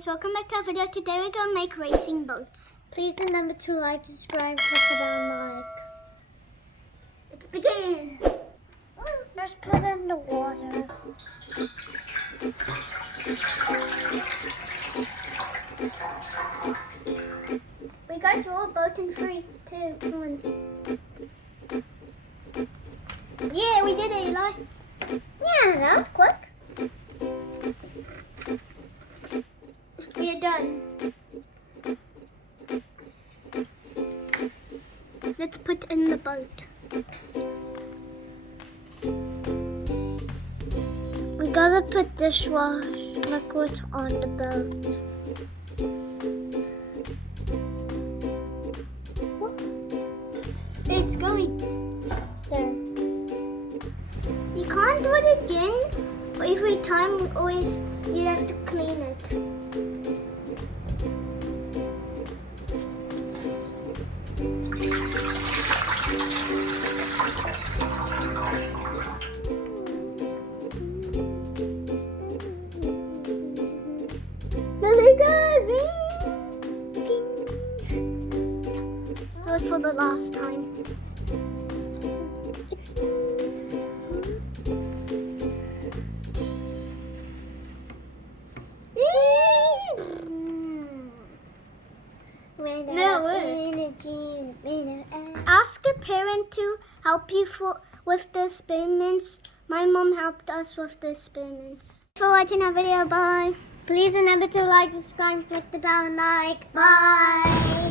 guys, welcome back to our video. Today we're going to make racing boats. Please remember to like, subscribe, click the bell like. Let's begin. Just put in the water. We got to draw a boat in 3, 2, 1. Yeah, we did it, Eli. Yeah, that was quick. We're done. Let's put in the boat. We gotta put dishwash liquid on the boat. It's going. There. You can't do it again. Every time, always you have to clean it. Let's do it for the last time. Ask a parent to help you with the experiments. My mom helped us with the experiments. Thanks for watching our video. Bye. Please remember to like, subscribe, click the bell and like. Bye.